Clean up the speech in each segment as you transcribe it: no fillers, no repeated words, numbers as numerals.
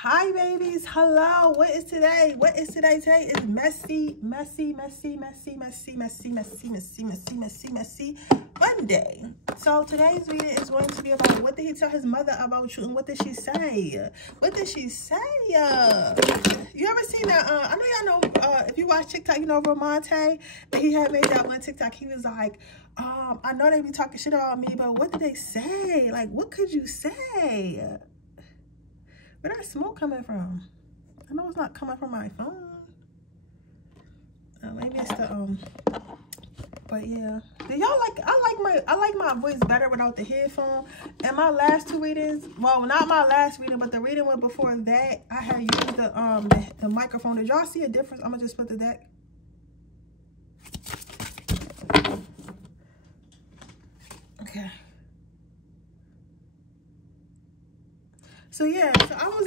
Hi babies, hello. What is today? What is today? Today is messy Monday. So today's reading is going to be about what did he tell his mother about you and what did she say? What did she say? You ever seen that? I know y'all know if you watch TikTok, you know Ramonte, and he had made that one TikTok. He was like, I know they be talking shit about me, but what did they say? Like, what could you say? Where that smoke coming from? I know it's not coming from my phone. Maybe it's the but yeah. Do y'all like I like my voice better without the headphone. And my last two readings, well, not my last reading, but the reading one before that, I had used the microphone. Did y'all see a difference? I'm gonna just put the deck. Okay. So yeah, so I was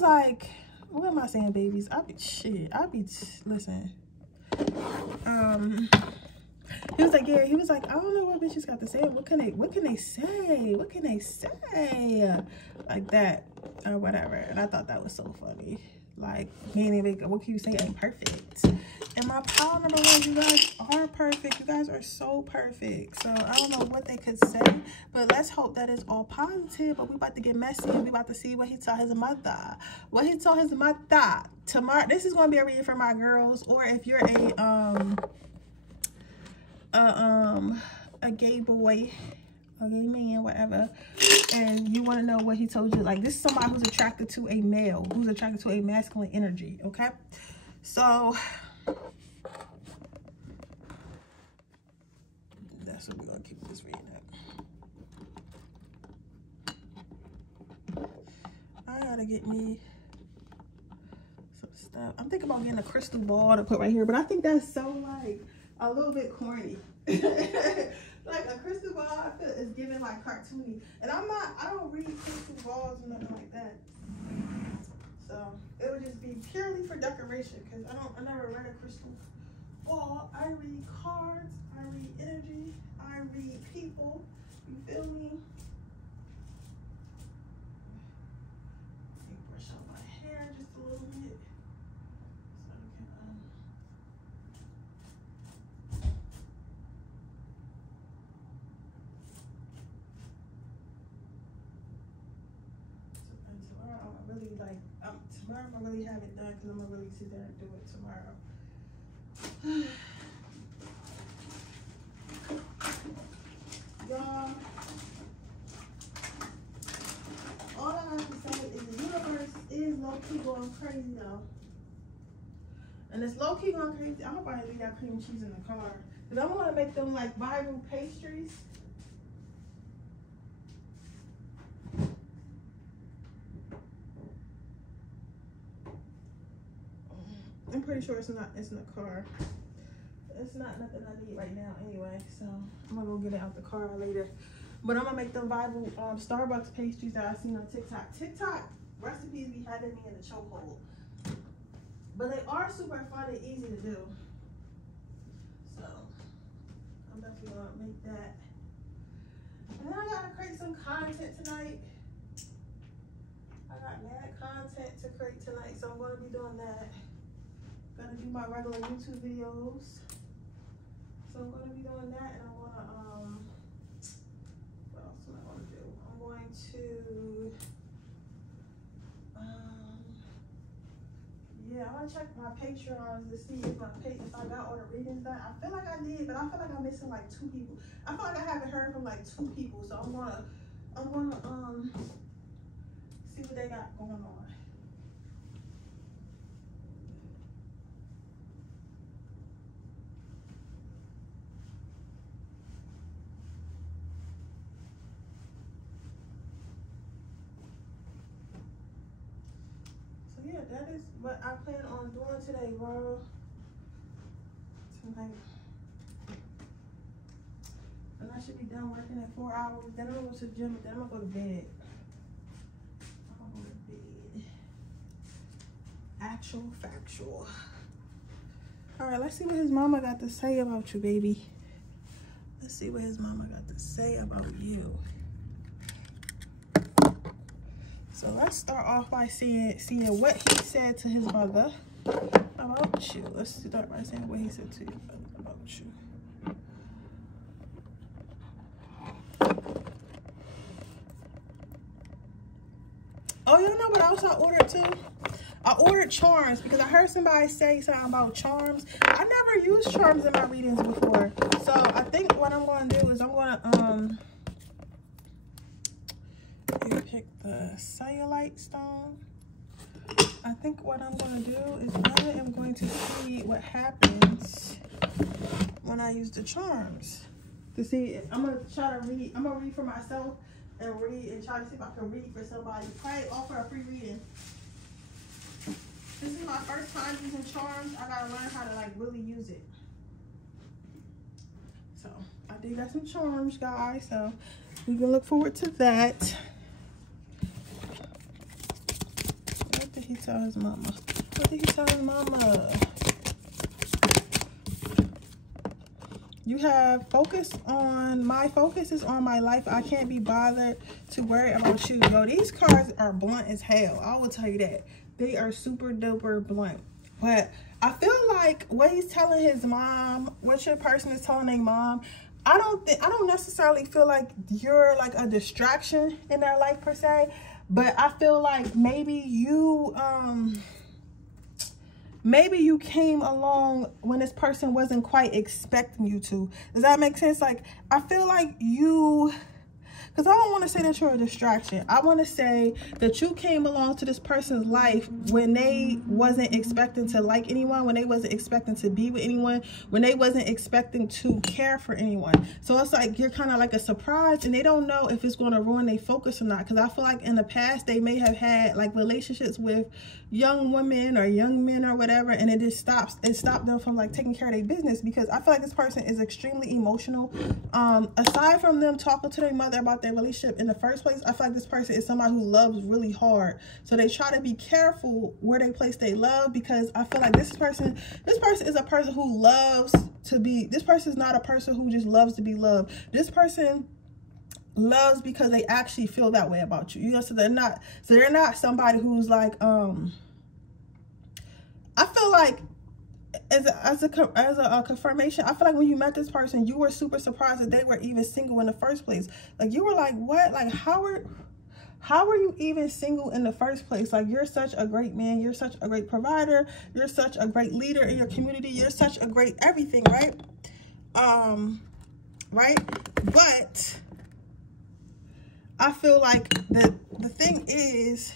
like, what am I saying, babies? Listen. He was like, yeah, he was like, I don't know what bitches got to say. What can they say? What can they say? Like that, or whatever. And I thought that was so funny. Like, meaning, what can you say ain't perfect? And my power number one, you guys are perfect. You guys are so perfect. So I don't know what they could say, but let's hope that it's all positive. But we about to get messy and we about to see what he told his mother. What he told his mother. Tomorrow, this is going to be a reading for my girls, or if you're a gay boy, a gay man, whatever, and you want to know what he told you. Like, this is somebody who's attracted to a male, who's attracted to a masculine energy. Okay, so that's what we're gonna keep this reading at. I gotta get me some stuff. I'm thinking about getting a crystal ball to put right here, but I think that's so like a little bit corny. Like a crystal ball, I feel is giving like cartoony, and I don't read crystal balls or nothing like that. So it would just be purely for decoration, because I never read a crystal ball. I read cards, I read energy, I read people. You feel me? Let me brush out my hair just a little bit so I can tomorrow I'm gonna really have it done, because I'm gonna really sit there and do it tomorrow. Y'all, all I have to say is the universe is low-key going crazy though. And it's low-key going crazy. I hope I leave that cream cheese in the car, because I want to make them like viral pastries. I'm pretty sure it's in the car. It's not nothing I need right now anyway, so I'm gonna go get it out the car later. But I'm gonna make them viral Starbucks pastries that I seen on TikTok. TikTok recipes be having me in the chokehold, but they are super fun and easy to do. So I'm definitely gonna make that. And then I gotta create some content tonight. I got mad content to create tonight, so I'm gonna be doing that. Gonna do my regular YouTube videos. So I'm gonna be doing that, and I'm gonna what else am I gonna do? I'm going to yeah, I wanna check my Patreons to see if I got all the readings done. I feel like I did, but I feel like I'm missing like 2 people. I feel like I haven't heard from like 2 people, so I'm gonna see what they got going on. Yeah, that is what I plan on doing today, bro. Tonight. And I should be done working at 4 hours. Then I'm gonna go to the gym, and then I'm gonna go to bed. I'm gonna go to bed. Actual factual. Alright, let's see what his mama got to say about you, baby. Let's see what his mama got to say about you. So let's start off by seeing what he said to his mother about you. Let's start by saying what he said to you about you. Oh, you know what else I ordered too? I ordered charms because I heard somebody say something about charms. I never used charms in my readings before. So I think what I'm going to do is I'm going to pick the cellulite stone. I think what I'm going to do is I am going to see what happens when I use the charms. To see, I'm going to try to read. I'm going to read for myself and read and try to see if I can read for somebody. Probably offer a free reading. This is my first time using charms. I gotta learn how to like really use it. So I did got some charms, guys. So we can look forward to that. What did he tell his mama? What did he tell his mama? You have focus on, my focus is on my life. I can't be bothered to worry about you. Yo, these cards are blunt as hell. I will tell you that. They are super duper blunt. But I feel like what he's telling his mom, what your person is telling their mom, I don't necessarily feel like you're like a distraction in their life per se. But I feel like maybe you came along when this person wasn't quite expecting you to. Does that make sense? Like, I feel like you, because I don't want to say that you're a distraction. I want to say that you came along to this person's life when they wasn't expecting to like anyone, when they wasn't expecting to be with anyone, when they wasn't expecting to care for anyone. So it's like you're kind of like a surprise, and they don't know if it's going to ruin their focus or not. Because I feel like in the past they may have had like relationships with young women or young men or whatever, and it just stopped them from like taking care of their business. Because I feel like this person is extremely emotional. Aside from them talking to their mother about their relationship in the first place, I feel like this person is somebody who loves really hard. So they try to be careful where they place their love, because I feel like this person is a person who loves to be, this person is not a person who just loves to be loved. This person loves because they actually feel that way about you. You know, so they're not somebody who's like, I feel like as a confirmation, I feel like when you met this person, you were super surprised that they were even single in the first place. Like, you were like, what? Like, how are you even single in the first place? Like, you're such a great man, you're such a great provider, you're such a great leader in your community, you're such a great everything, right? Right? But I feel like the thing is,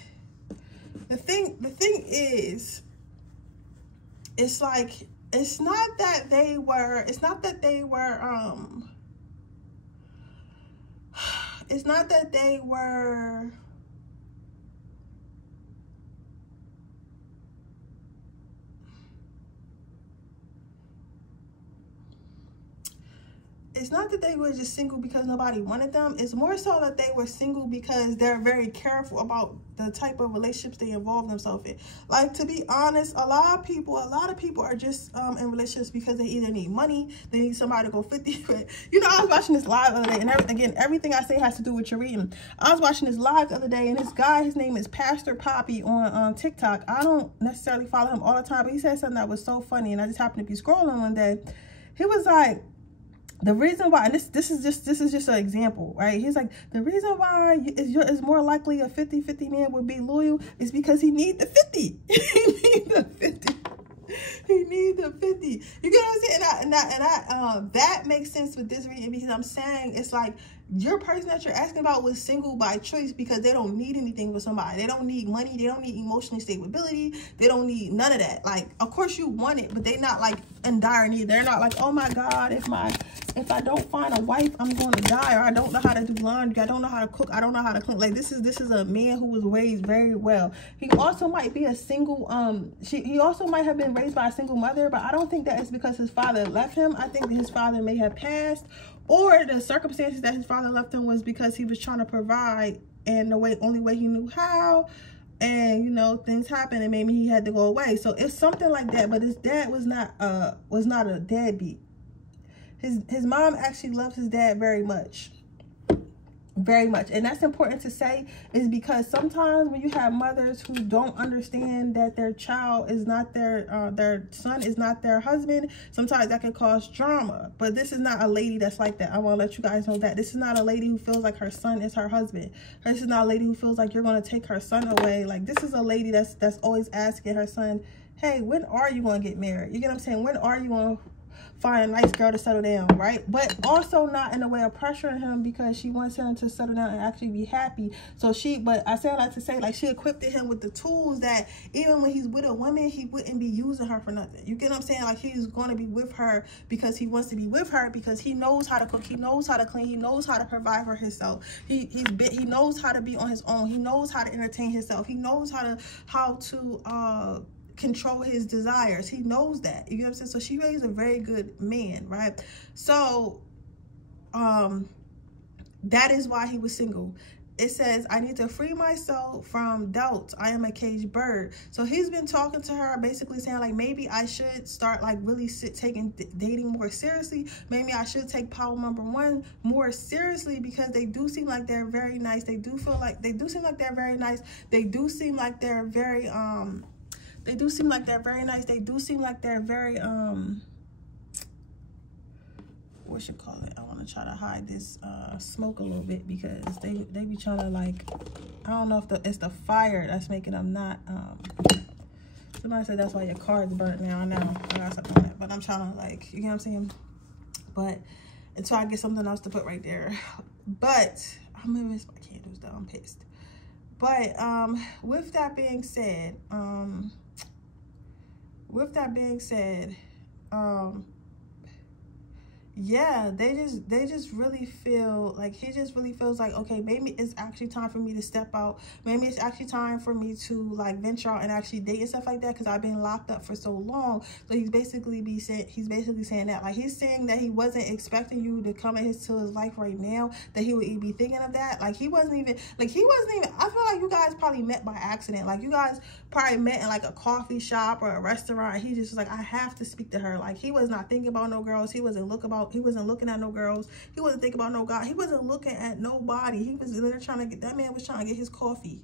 it's like, it's not that they were just single because nobody wanted them. It's more so that they were single because they're very careful about the type of relationships they involve themselves in. Like, to be honest, a lot of people are just in relationships because they either need money, they need somebody to go 50 with. You know, I was watching this live the other day, and again, everything I say has to do with your reading. I was watching this live the other day, and this guy, his name is Pastor Poppy on TikTok. I don't necessarily follow him all the time, but he said something that was so funny, and I just happened to be scrolling one day. He was like, the reason why, and this is just an example, right? He's like, the reason why is more likely a 50-50 man would be loyal is because he need the 50. He need the 50. He need the 50. You get what I'm saying? And that makes sense with this reading, because I'm saying it's like your person that you're asking about was single by choice because they don't need anything with somebody. They don't need money. They don't need emotional stability. They don't need none of that. Like, of course you want it, but they're not like in dire need. They're not like, oh my God, if I don't find a wife, I'm going to die, or I don't know how to do laundry, I don't know how to cook, I don't know how to clean. Like, this is a man who was raised very well. He also might be a single, he also might have been raised by a single mother, but I don't think that is because his father left him. I think that his father may have passed, or the circumstances that his father left him was because he was trying to provide and the only way he knew how. And, you know, things happened and maybe he had to go away. So it's something like that. But his dad was not a deadbeat. His mom actually loves his dad very much. Very much. And that's important to say, is because sometimes when you have mothers who don't understand that their child is not their son is not their husband, sometimes that can cause drama. But this is not a lady that's like that. I want to let you guys know that this is not a lady who feels like her son is her husband. This is not a lady who feels like you're going to take her son away. Like, this is a lady that's always asking her son, hey, when are you going to get married? You get what I'm saying? When are you going to find a nice girl to settle down, right? But also not in a way of pressuring him, because she wants him to settle down and actually be happy. So but I say all that to say, like, she equipped him with the tools that even when he's with a woman, he wouldn't be using her for nothing. You get what I'm saying? Like, he's going to be with her because he wants to be with her, because he knows how to cook, he knows how to clean, he knows how to provide for himself. He knows how to be on his own. He knows how to entertain himself. He knows how to control his desires. He knows that. You know what I'm saying? So she raised a very good man, right? So that is why he was single. It says, I need to free myself from doubts. I am a caged bird. So he's been talking to her, basically saying, like, maybe I should start, like, really taking dating more seriously. Maybe I should take power number one more seriously, because they do seem like they're very nice. They do seem like they're very nice. They do seem like they're very they do seem like they're very nice. They do seem like they're very, what you call it? I want to try to hide this smoke a little bit, because they be trying to, like, I don't know if it's the fire that's making them not, somebody said that's why your car is burnt now. I know, I got something on that, but I'm trying to, like, you know what I'm saying? But until I get something else to put right there. But I'm gonna miss my candles though. I'm pissed. But with that being said, yeah, they just really feel like, he just really feels like, okay, maybe it's actually time for me to step out. Maybe it's actually time for me to, like, venture out and actually date and stuff like that, because I've been locked up for so long. So he's basically saying that, like, he's saying that he wasn't expecting you to come into his life right now, that he would be thinking of that. Like, he wasn't even, I feel like you guys probably met by accident. Like, you guys probably met in, like, a coffee shop or a restaurant. He just was like, I have to speak to her. Like, he was not thinking about no girls. He wasn't looking at no girls. He wasn't thinking about no guy. He wasn't looking at nobody. He was literally that man was trying to get his coffee.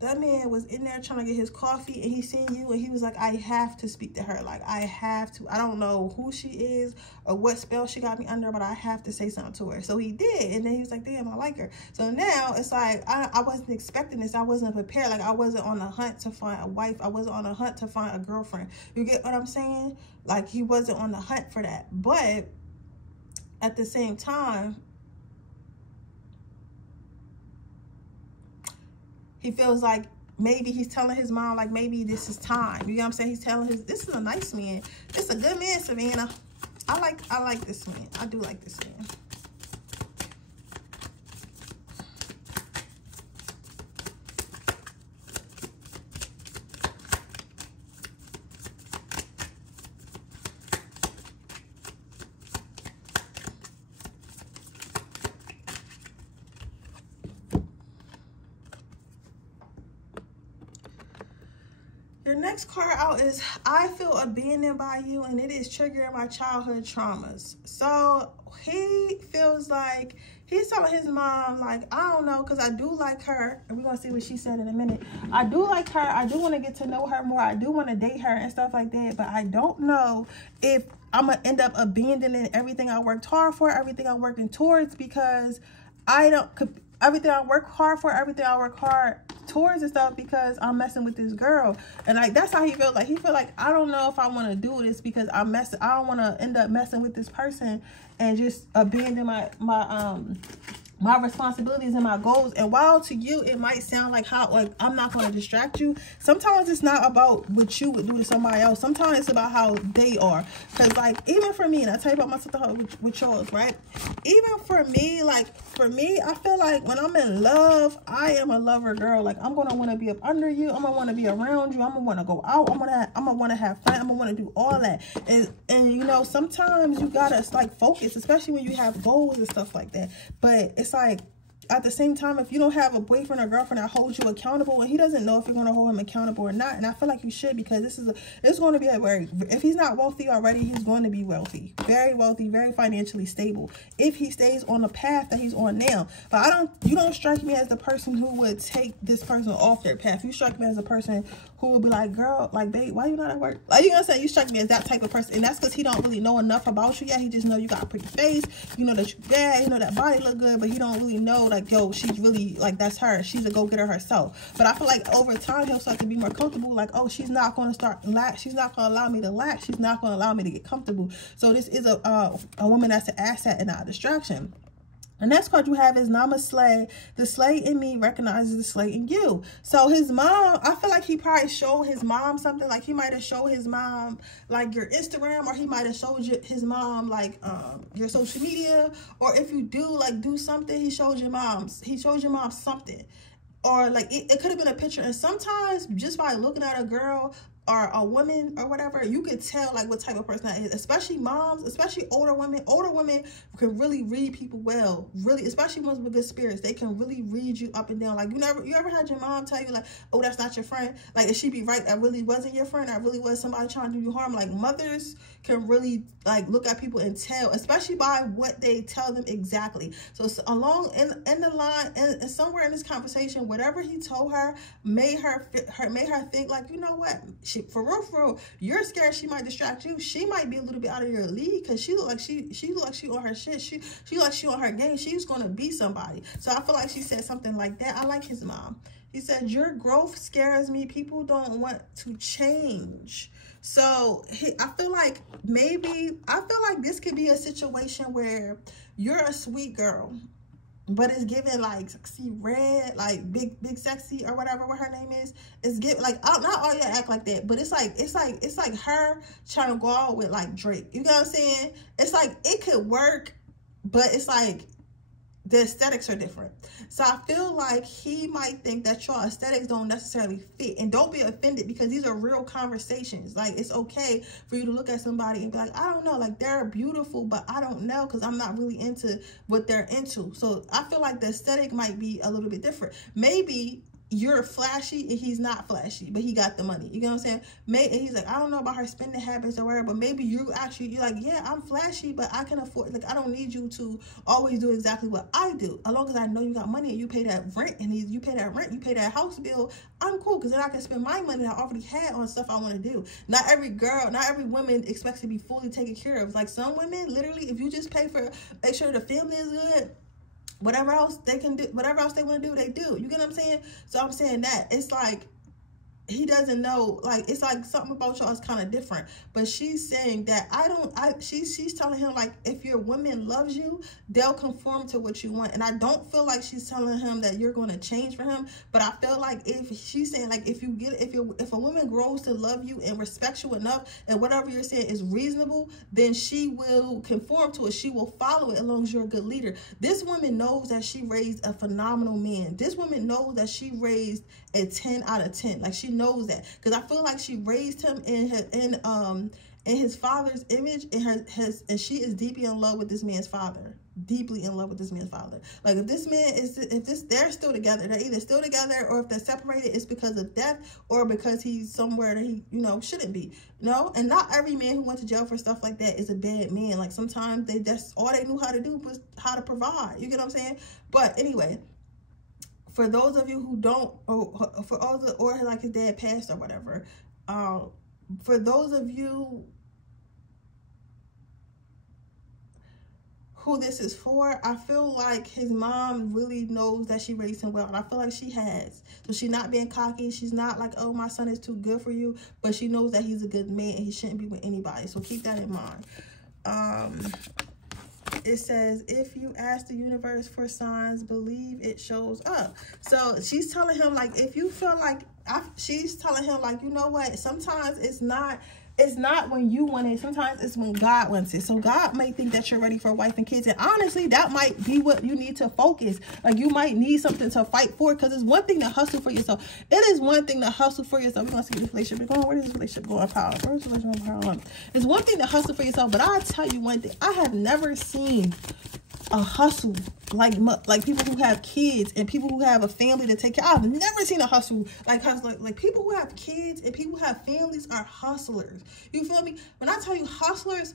That man was in there trying to get his coffee, and he seen you, and he was like, I have to speak to her. Like, I have to. I don't know who she is or what spell she got me under, but I have to say something to her. So he did, and then he was like, damn, I like her. So now it's like, I wasn't expecting this. I wasn't prepared. Like, I wasn't on a hunt to find a wife. I wasn't on a hunt to find a girlfriend. You get what I'm saying? Like, he wasn't on the hunt for that. But at the same time, he feels like maybe he's telling his mom, like, maybe this is time. You know what I'm saying? He's telling this is a nice man. This is a good man, Savannah. I like this man. I do like this man. Your next card out is, I feel abandoned by you, and it is triggering my childhood traumas. So he feels like he's telling his mom, like, I don't know, because I do like her, and we're going to see what she said in a minute. I do like her. I do want to get to know her more. I do want to date her and stuff like that, but I don't know if I'm going to end up abandoning everything I worked hard for, everything I'm working towards, because everything I work hard for, everything I work hard towards and stuff, because I'm messing with this girl. And, like, that's how he feels. Like, he feel like, I don't know if I want to do this, because I don't want to end up messing with this person and just abandon my responsibilities and my goals. And while to you it might sound like I'm not going to distract you, sometimes it's not about what you would do to somebody else. Sometimes it's about how they are. Because, like, even for me, and I tell you about myself with yours, right? Even for me, I feel like when I'm in love, I am a lover girl. Like, I'm going to want to be up under you. I'm going to want to be around you. I'm going to want to go out. I'm going to want to have fun. I'm going to want to do all that. And you know, sometimes you got to, like, focus, especially when you have goals and stuff like that. But it's like, at the same time, if you don't have a boyfriend or girlfriend that holds you accountable, and he doesn't know if you're going to hold him accountable or not, and I feel like you should, because it's going to be a very, if he's not wealthy already, he's going to be wealthy, very financially stable, if he stays on the path that he's on now. But you don't strike me as the person who would take this person off their path. You strike me as a person who would be like, girl, like, babe, why you not at work? Like, you know what I'm saying? You strike me as that type of person, and that's because he don't really know enough about you yet. He just know you got a pretty face, you know that you bad, you know that body look good, but he don't really know, like, yo, she's really, like, that's her, she's a go-getter herself. But I feel like over time he'll start to be more comfortable, like, oh, she's not going to she's not going to allow me to lack, she's not going to allow me to get comfortable. So this is a woman that's an asset and not a distraction. The next card you have is Nama Slay. The Slay in me recognizes the Slay in you. So his mom, I feel like he probably showed his mom something. Like, he might have showed his mom, like, your Instagram, or he might have showed his mom, like, your social media. Or if you do, like, do something, he showed your mom something. Or, like, it could have been a picture. And sometimes, just by looking at a girl or a woman or whatever, you could tell, like, what type of person that is. Especially moms, especially older women. Older women can really read people well, really, especially ones with good spirits. They can really read you up and down. Like, you ever had your mom tell you, like, oh, that's not your friend? Like, if she be right, that really wasn't your friend, that really was somebody trying to do you harm. Like, mothers can really, like, look at people and tell, especially by what they tell them exactly. So along in the line, and somewhere in this conversation, whatever he told her made her think, like, you know what, for real, you're scared she might distract you. She might be a little bit out of your league, because she look like she on her shit. She look like she on her game. She's gonna be somebody. So I feel like she said something like that. I like his mom. He said, your growth scares me. People don't want to change. So I feel like this could be a situation where you're a sweet girl, but it's given, like, sexy red, like big sexy or whatever what her name is. It's given, like, not all y'all act like that, but it's like her trying to go out with, like, Drake. You know what I'm saying? It's like it could work, but it's like the aesthetics are different. So I feel like he might think that your aesthetics don't necessarily fit. And don't be offended, because these are real conversations. Like, it's okay for you to look at somebody and be like, I don't know, like, they're beautiful, but I don't know, because I'm not really into what they're into. So I feel like the aesthetic might be a little bit different. Maybe you're flashy and he's not flashy, but he got the money. You know what I'm saying? And he's like, I don't know about her spending habits or whatever, but maybe you're like, yeah, I'm flashy, but I can afford, like, I don't need you to always do exactly what I do. As long as I know you got money and you pay that rent, and you pay that house bill, I'm cool, because then I can spend my money that I already had on stuff I want to do. Not every woman expects to be fully taken care of. Like, some women, literally, if you just make sure the family is good, whatever else they can do, whatever else they want to do, they do. You get what I'm saying? So I'm saying that it's like he doesn't know, like, it's like something about y'all is kind of different. But she's saying that she's telling him, like, if your woman loves you, they'll conform to what you want. And I don't feel like she's telling him that you're going to change for him, but I feel like if she's saying, like, if a woman grows to love you and respects you enough, and whatever you're saying is reasonable, then she will conform to it. She will follow it, as long as you're a good leader. This woman knows that she raised a phenomenal man. This woman knows that she raised a 10 out of 10. Like, she knows that, because I feel like she raised him in his father's image, and she is deeply in love with this man's father. Deeply in love with this man's father. Like, if they're still together, they're either still together, or if they're separated, it's because of death, or because he's somewhere that he, shouldn't be. And not every man who went to jail for stuff like that is a bad man. Like, sometimes that's all they knew how to do was how to provide. You get what I'm saying? But anyway, for those of you who don't, or like his dad passed or whatever, for those of you who this is for, I feel like his mom really knows that she raised him well, and I feel like she has. So she's not being cocky. She's not like, oh, my son is too good for you, but she knows that he's a good man and he shouldn't be with anybody. So keep that in mind. It says, if you ask the universe for signs, believe it shows up. So she's telling him, like, if you feel like, she's telling him, like, you know what, sometimes it's not when you want it. Sometimes it's when God wants it. So God might think that you're ready for a wife and kids. And honestly, that might be what you need to focus. Like, you might need something to fight for, because it's one thing to hustle for yourself. It is one thing to hustle for yourself. We're going to see this relationship going. Where is this relationship going, power? Where's this relationship going, power? It's one thing to hustle for yourself, but I'll tell you one thing. I have never seen a hustle, like people who have kids and people who have a family to take care of. I've never seen a hustle like people who have kids and people who have families are hustlers. You feel me? When I tell you hustlers,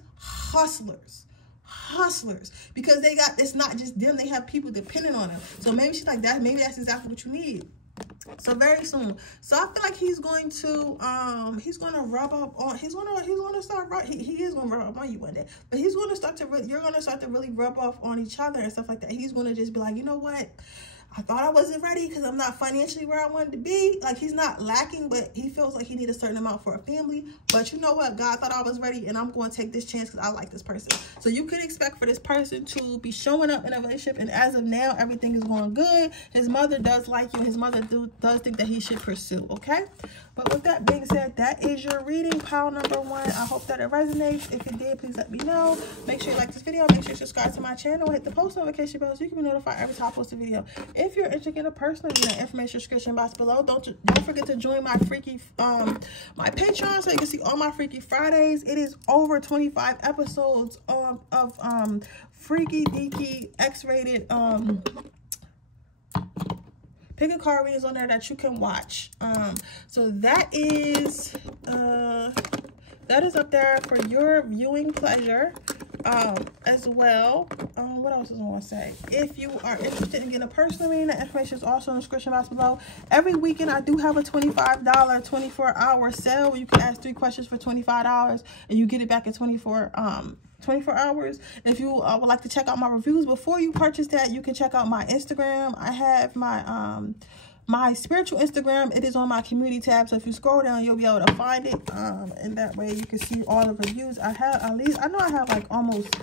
because they got, it's not just them, they have people depending on them. So maybe she's like that, maybe that's exactly what you need. So very soon. So I feel like he's going to rub up on, he is going to rub up on you one day, but he's going to start to you're going to start to really rub off on each other and stuff like that. He's going to just be like, you know what, I thought I wasn't ready because I'm not financially where I wanted to be. Like, he's not lacking, but he feels like he needs a certain amount for a family. But you know what? God thought I was ready, and I'm going to take this chance because I like this person. So you could expect for this person to be showing up in a relationship, and as of now, everything is going good. His mother does like you, and his mother does think that he should pursue, okay? But with that being said, that is your reading, pile number 1. I hope that it resonates. If it did, please let me know. Make sure you like this video. Make sure you subscribe to my channel. Hit the post notification bell so you can be notified every time I post a video. If you're interested in a personal reading, information description box below. Don't forget to join my freaky my Patreon so you can see all my Freaky Fridays. It is over 25 episodes of freaky deaky X-rated pick a card readings on there that you can watch. So that is up there for your viewing pleasure as well. What else does I want to say? If you are interested in getting a personal reading, the information is also in the description box below. Every weekend I do have a $25 24-hour sale where you can ask 3 questions for $25 and you get it back in 24 hours. If you would like to check out my reviews before you purchase that, you can check out my Instagram. I have my my spiritual Instagram. It is on my community tab, so if you scroll down, you'll be able to find it, and that way you can see all the reviews I have. At least I know I have like almost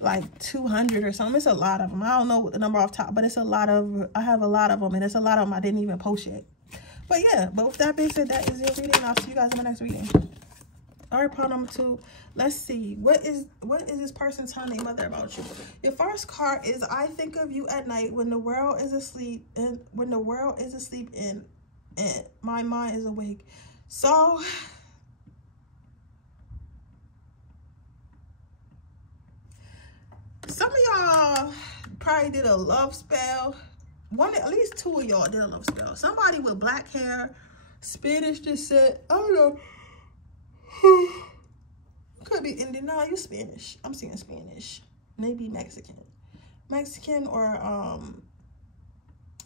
like 200 or something. It's a lot of them. I don't know what the number off top, but it's a lot of, I have a lot of them, and it's a lot of them I didn't even post yet. But yeah, but with that being said, that is your reading. I'll see you guys in my next reading. All right, part number 2. Let's see. What is this person telling their mother about you? Your first card is, I think of you at night when the world is asleep, and my mind is awake. So some of y'all probably did a love spell. At least 2 of y'all did a love spell. Somebody with black hair, Spanish descent. I don't know. Could be Indian. No, you Spanish. I'm seeing Spanish. Maybe Mexican or I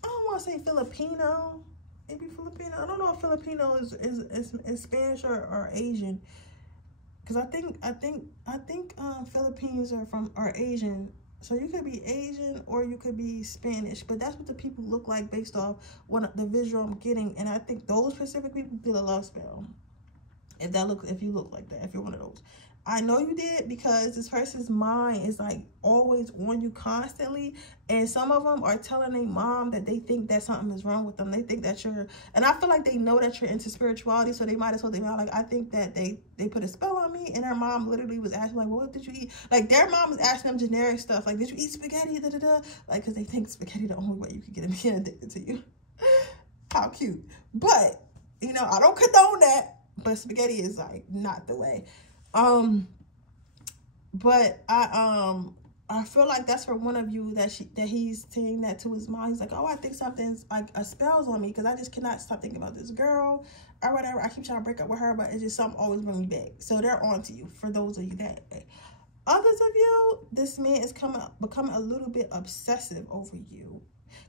don't want to say Filipino. Maybe Filipino. I don't know if Filipino is Spanish or Asian. Because I think Philippines are Asian. So you could be Asian or you could be Spanish, but that's what the people look like based off the visual I'm getting. And I think those specific people did a love spell. If you look like that, if you're one of those. I know you did, because this person's mind is like always on you constantly, and some of them are telling their mom that they think that something is wrong with them. They think that and I feel like they know that you're into spirituality, so they might as well their mom, like, I think that they put a spell on me, and their mom literally was asking, like, well, what did you eat? Like, their mom was asking them generic stuff, like, did you eat spaghetti, da-da-da? Like, because they think spaghetti the only way you can get a man addicted to you. How cute. But, you know, I don't condone that, but spaghetti is, like, not the way. But I feel like that's for one of you that he's saying that to his mom. He's like, oh, I think something's like a spell's on me because I just cannot stop thinking about this girl or whatever. I keep trying to break up with her, but it's just something always brings me back. So they're on to you, for those of you that. Others of you, this man is becoming a little bit obsessive over you.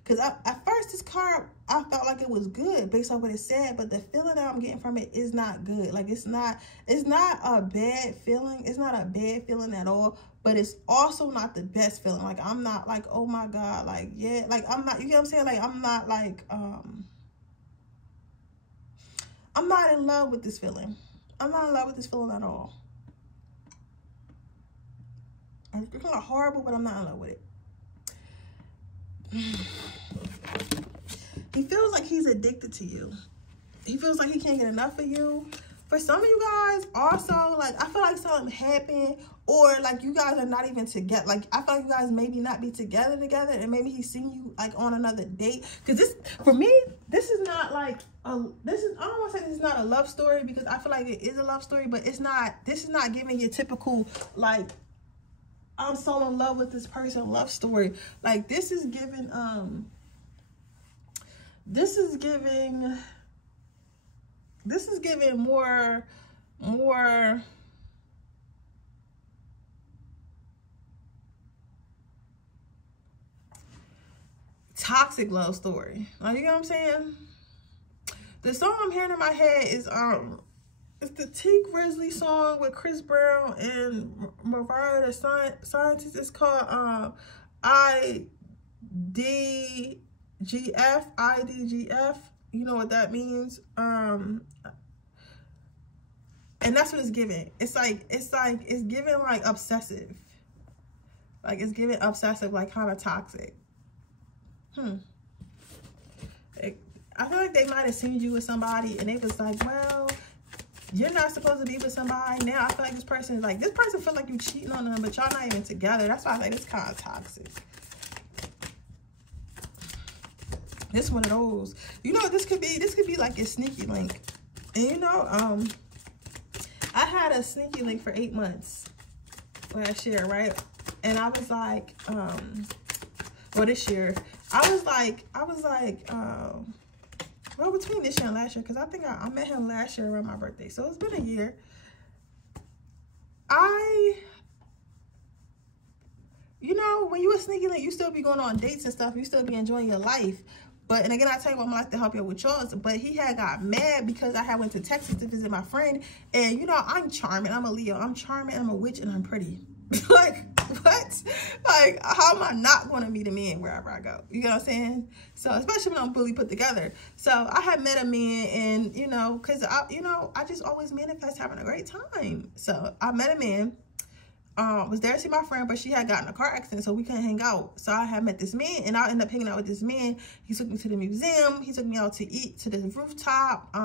Because at first, this card, I felt like it was good based on what it said, but the feeling that I'm getting from it is not good. Like, it's not a bad feeling. It's not a bad feeling at all, but it's also not the best feeling. Like, I'm not like, oh my God, like, yeah, like, I'm not, you get what I'm saying? Like, I'm not like, I'm not in love with this feeling. I'm not in love with this feeling at all. It's kind of horrible, but I'm not in love with it. He feels like he's addicted to you. He feels like he can't get enough of you. For some of you guys, also, like, I feel like something happened, or like you guys are not even together. Like, I feel like you guys maybe not be together, and maybe he's seen you like on another date. Because this, for me, this is not like I don't want to say this is not a love story, because I feel like it is a love story, but it's not. This is not giving you typical like I'm so in love with this person love story. Like, this is giving more toxic love story. Like, you know what I'm saying? The song I'm hearing in my head is it's the T Grizzly song with Chris Brown and Mariah the Scientist. It's called IDGF. You know what that means? And that's what it's giving. It's giving like obsessive. Like, it's giving obsessive, like kind of toxic. I feel like they might have seen you with somebody and they was like, well, you're not supposed to be with somebody. Now I feel like this person feel like you cheating on them, but y'all not even together. That's why I think it's kind of toxic. This one of those. You know, this could be like a sneaky link. And you know, I had a sneaky link for 8 months last year, right? And I was like, well, this year, I was like, well, between this year and last year, because I think I met him last year around my birthday. So it's been a year. You know, when you a sneaky link, you still be going on dates and stuff. You still be enjoying your life. But, and again, I tell you what, I'm like to help you with yours. But he had got mad because I had went to Texas to visit my friend. And, you know, I'm charming. I'm a Leo. I'm charming. I'm a witch. And I'm pretty. Like, what? Like, how am I not going to meet a man wherever I go? You know what I'm saying? So, especially when I'm fully put together. So, I had met a man and, you know, because, I just always manifest having a great time. So, I met a man. Was there to see my friend, but she had gotten a car accident, so we couldn't hang out. So, I had met this man, and I ended up hanging out with this man. He took me to the museum. He took me out to eat to the rooftop.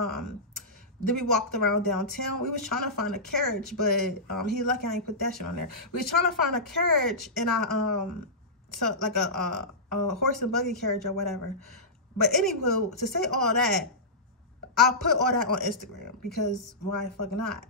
Then we walked around downtown. We was trying to find a carriage, but he lucky I ain't put that shit on there. We was trying to find a carriage, and so like a horse and buggy carriage or whatever. But anyway, to say all that, I'll put all that on Instagram because why fucking not?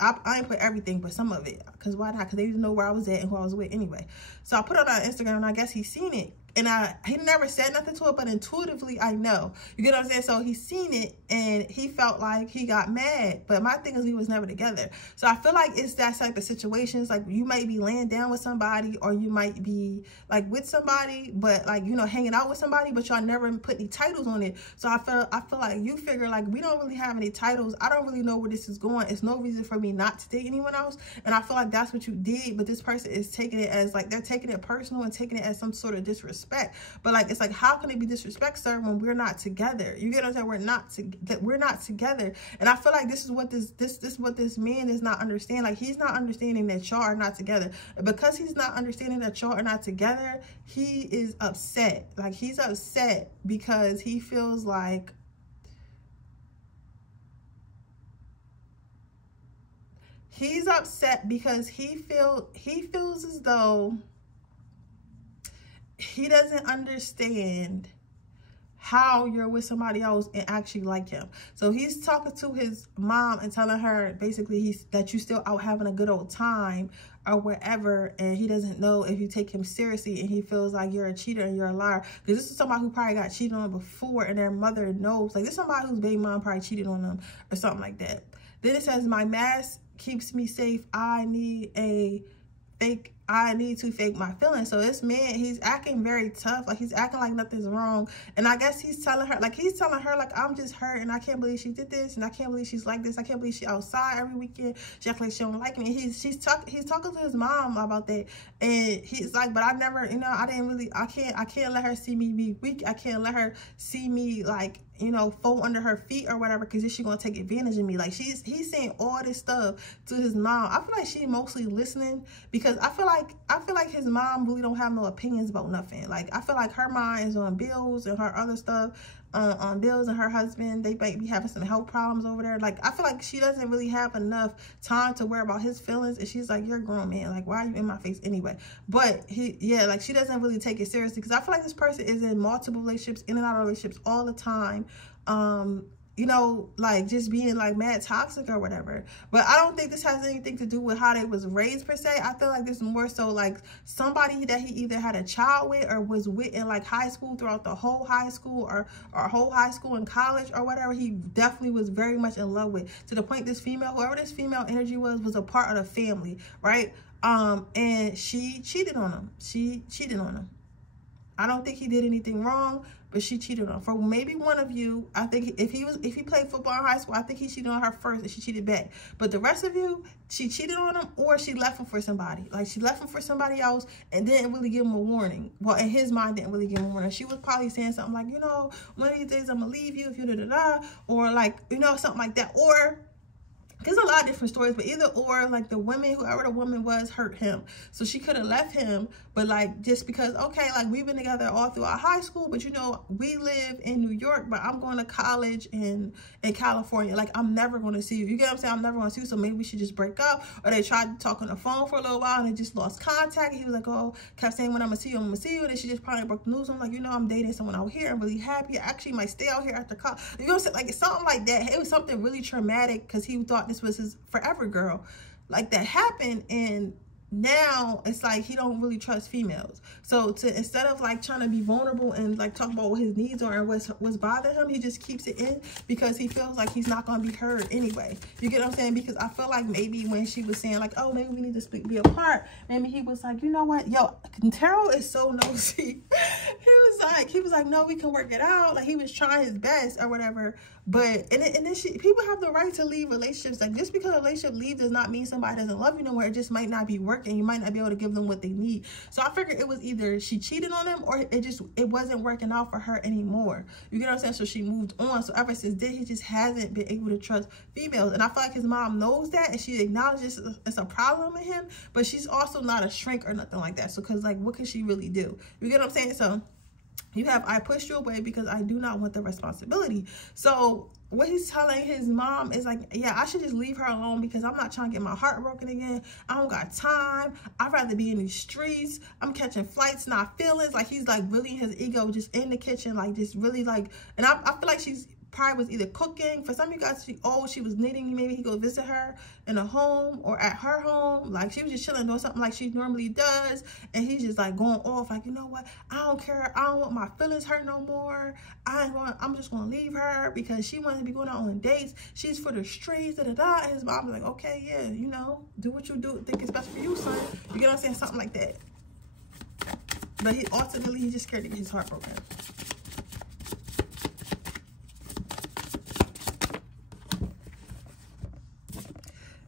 I ain't put everything, but some of it. Because why not? Because they didn't know where I was at and who I was with anyway. So I put it on Instagram, and I guess he seen it. And he never said nothing to it, but intuitively I know. You get what I'm saying? So he seen it and he felt like he got mad. But my thing is we was never together. So I feel like it's that type of situations. Like you might be laying down with somebody or you might be like with somebody, but like, you know, hanging out with somebody, but y'all never put any titles on it. So I feel like you figure like we don't really have any titles. I don't really know where this is going. It's no reason for me not to date anyone else. And I feel like that's what you did. But this person is taking it as like they're taking it personal and taking it as some sort of disrespect. But like it's like, how can it be disrespect, sir, when we're not together? You get what I'm saying? We're not together. And I feel like this is what this man is not understanding. Like he's not understanding that y'all are not together. And because he's not understanding that y'all are not together, he is upset. Like he's upset because he feels like he's upset because he feels as though he doesn't understand how you're with somebody else and actually like him. So he's talking to his mom and telling her basically that you still out having a good old time or wherever, and he doesn't know if you take him seriously, and he feels like you're a cheater and you're a liar. Because this is somebody who probably got cheated on before and their mother knows. Like this is somebody whose baby mom probably cheated on them or something like that. Then it says, my mask keeps me safe. I need to fake my feelings. So this man, he's acting very tough. Like he's acting like nothing's wrong. And I guess he's telling her like, I'm just hurt and I can't believe she did this. And I can't believe she's like this. I can't believe she outside every weekend. She acts like she don't like me. And he's talking to his mom about that. And he's like, but I never, you know, I can't let her see me be weak. I can't let her see me like, you know, fold under her feet or whatever, because then she's gonna take advantage of me. Like he's saying all this stuff to his mom. I feel like she's mostly listening because I feel like his mom really don't have no opinions about nothing. Like I feel like her mind is on bills and her other stuff, on bills, and her husband, they might be having some health problems over there. Like I feel like she doesn't really have enough time to worry about his feelings, and she's like, you're a grown man, like why are you in my face anyway? But like she doesn't really take it seriously, because I feel like this person is in multiple relationships, in and out of relationships all the time. you know, like just being like mad toxic or whatever. But I don't think this has anything to do with how they was raised per se. I feel like this is more so like somebody that he either had a child with or was with in like high school throughout the whole high school or whole high school and college or whatever. He definitely was very much in love with, to the point this female, whoever this female energy was a part of the family, right? And she cheated on him. She cheated on him. I don't think he did anything wrong, but she cheated on him. For maybe one of you, I think if he played football in high school, I think he cheated on her first and she cheated back. But the rest of you, she cheated on him or she left him for somebody. Like she left him for somebody else and didn't really give him a warning. Well, in his mind, didn't really give him a warning. She was probably saying something like, you know, one of these days I'm gonna leave you if you da-da-da, or like, you know, something like that. Or there's a lot of different stories, but either or, like the woman, whoever the woman was, hurt him. So she could have left him, but like just because, okay, like we've been together all throughout high school, but you know, we live in New York, but I'm going to college in California. Like I'm never going to see you. You get what I'm saying? I'm never going to see you. So maybe we should just break up. Or they tried to talk on the phone for a little while and they just lost contact. And he was like, oh, kept saying when I'm going to see you, I'm going to see you. And then she just probably broke the news. I'm like, you know, I'm dating someone out here. I'm really happy. I actually might stay out here after college. You know what I'm saying? Like it's something like that. It was something really traumatic because he thought this was his forever girl. Like that happened, and now it's like he don't really trust females. So instead of like trying to be vulnerable and like talk about what his needs are and what's bothering him, he just keeps it in because he feels like he's not going to be heard anyway. You get what I'm saying? Because I feel like maybe when she was saying like, oh, maybe we need to be apart, maybe he was like, you know what, yo, Tarot is so nosy. he was like, no, we can work it out. Like he was trying his best or whatever. But and then people have the right to leave relationships. Like just because a relationship leaves does not mean somebody doesn't love you no more. It just might not be working. You might not be able to give them what they need. So I figured it was either she cheated on him or it wasn't working out for her anymore. You get what I'm saying? So she moved on. So ever since then, he just hasn't been able to trust females. And I feel like his mom knows that and she acknowledges it's a problem with him. But she's also not a shrink or nothing like that. So because like what can she really do? You get what I'm saying? So you have, I pushed you away because I do not want the responsibility. So what he's telling his mom is like, yeah, I should just leave her alone because I'm not trying to get my heart broken again. I don't got time. I'd rather be in these streets. I'm catching flights, not feelings. Like he's like really his ego just in the kitchen, like just really like, and I feel like she's probably was either cooking. For some of you guys, she was knitting. Maybe he go visit her in a home or at her home. Like she was just chilling, doing something like she normally does. And he's just like going off like, you know what? I don't care. I don't want my feelings hurt no more. I'm just going to leave her because she wants to be going out on dates. She's for the streets, da-da-da. And his mom was like, okay, yeah, you know, do what you do. Think it's best for you, son. You get what I'm saying? Something like that. But ultimately, he's just scared to get his heart broken.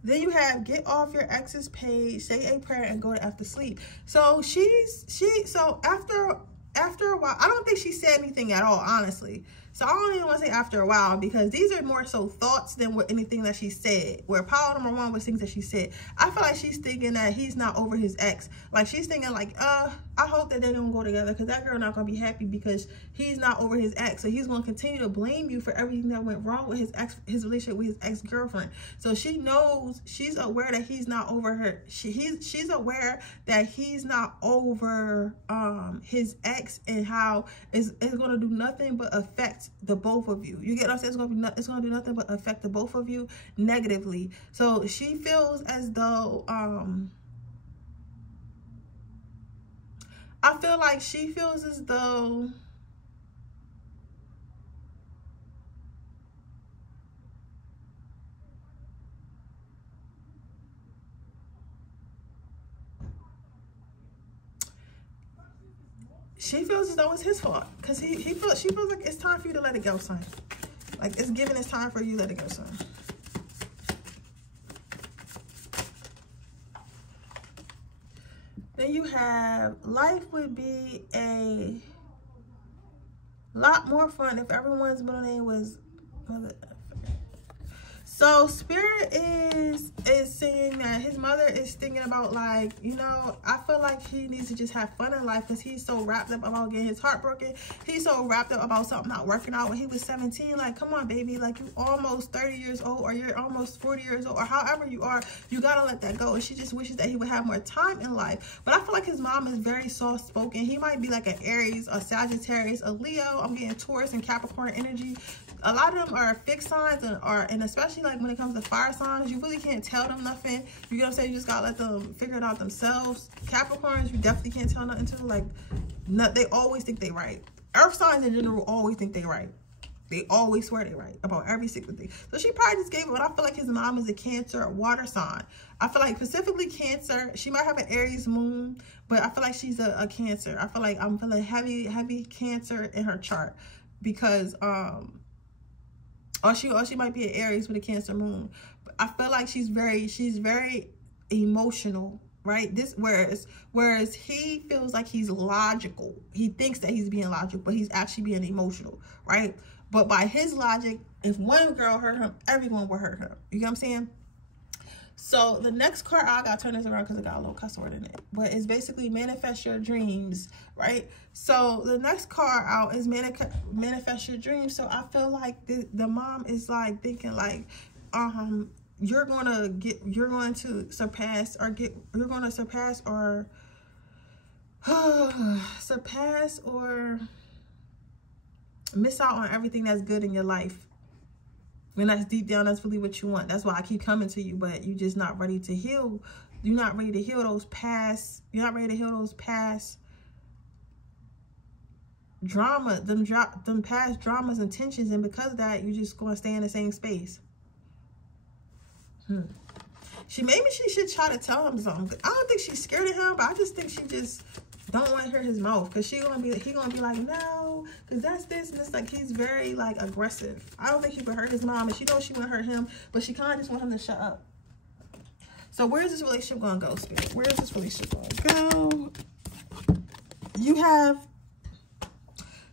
Then you have get off your ex's page, say a prayer, and go to after sleep. So so after a while, I don't think she said anything at all, honestly. So I don't even want to say after a while because these are more so thoughts than what anything that she said. Where pile number one was things that she said. I feel like she's thinking that he's not over his ex. Like she's thinking like, I hope that they don't go together because that girl not gonna be happy because he's not over his ex. So he's gonna continue to blame you for everything that went wrong with his relationship with his ex-girlfriend. So she knows, she's aware that he's not over her. She's aware that he's not over his ex and how it's gonna do nothing but affect the both of you. You get what I'm saying? It's gonna do nothing but affect the both of you negatively. So she feels as though I feel like she feels as though it's his fault because she feels like it's time for you to let it go, son. Like it's given it's time for you to let it go, son. Then you have life would be a lot more fun if everyone's middle name was mother. So Spirit is saying that his mother is thinking about, like, you know, I feel like he needs to just have fun in life because he's so wrapped up about getting his heart broken. He's so wrapped up about something not working out when he was 17. Like, come on, baby. Like, you almost 30 years old, or you're almost 40 years old, or however you are, you gotta let that go. And she just wishes that he would have more time in life. But I feel like his mom is very soft-spoken. He might be like an Aries, a Sagittarius, a Leo. I'm getting Taurus and Capricorn energy. A lot of them are fixed signs, and especially like when it comes to fire signs, you really can't tell them nothing. You know what I'm saying? You just gotta let them figure it out themselves. Capricorns, you definitely can't tell nothing to. Like, they always think they right. Earth signs in general always think they right. They always swear they right about every single thing. So she probably just gave it. But I feel like his mom is a Cancer, a water sign. I feel like specifically Cancer. She might have an Aries moon, but I feel like she's a Cancer. I feel like I'm feeling heavy Cancer in her chart because or she might be an Aries with a Cancer moon. But I feel like she's very emotional, right? Whereas he feels like he's logical. He thinks that he's being logical, but he's actually being emotional, right? But by his logic, if one girl hurt him, everyone will hurt him. You know what I'm saying? So the next card, I gotta turn this around because it got a little cuss word in it. But it's basically manifest your dreams, right? So the next card out is manifest your dreams. So I feel like the mom is like thinking like, you're going to surpass or miss out on everything that's good in your life. When that's deep down, that's really what you want. That's why I keep coming to you, but you're just not ready to heal. You're not ready to heal those past. You're not ready to heal those past drama, them past dramas and tensions, and because of that, you're just going to stay in the same space. Maybe she should try to tell him something. I don't think she's scared of him, but I just think she just don't want to hear his mouth, because he gonna be like, no, because that's this, and it's like he's very like aggressive. I don't think he would hurt his mom, and she knows she wouldn't hurt him, but she kind of just want him to shut up. So where's this relationship gonna go, Spirit? Where's this relationship gonna go? You have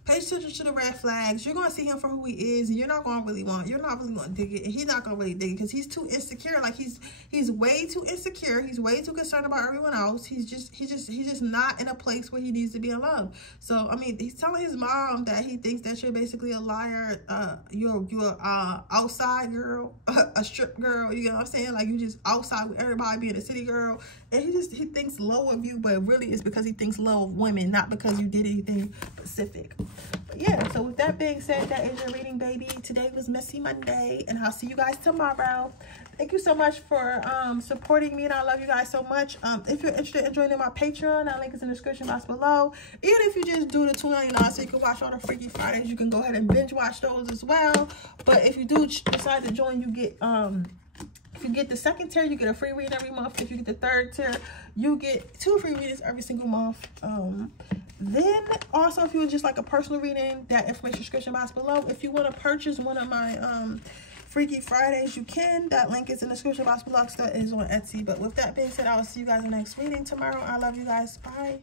pay attention to the red flags. You're going to see him for who he is, and you're not really going to dig it, and he's not going to really dig it because he's too insecure. Like he's way too insecure. He's way too concerned about everyone else. He's just not in a place where he needs to be in love. So I mean, he's telling his mom that he thinks that you're basically a liar. You're outside girl, a strip girl. You know what I'm saying? Like you just outside with everybody, being a city girl, and he thinks low of you, but really it's because he thinks low of women, not because you did anything specific. But yeah, so with that being said, that is your reading, baby. Today was Messy Monday, and I'll see you guys tomorrow. Thank you so much for supporting me, and I love you guys so much. If you're interested in joining my Patreon, that link is in the description box below. Even if you just do the $2.99 so you can watch all the Freaky Fridays, you can go ahead and binge watch those as well. But if you do decide to join, you get if you get the second tier, you get a free reading every month. If you get the third tier, you get 2 free readings every single month. Then also, if you would just like a personal reading, that information description box below. If you want to purchase one of my Freaky Fridays, you can. That link is in the description box below. That is on Etsy. But with that being said, I will see you guys in the next reading tomorrow. I love you guys. Bye.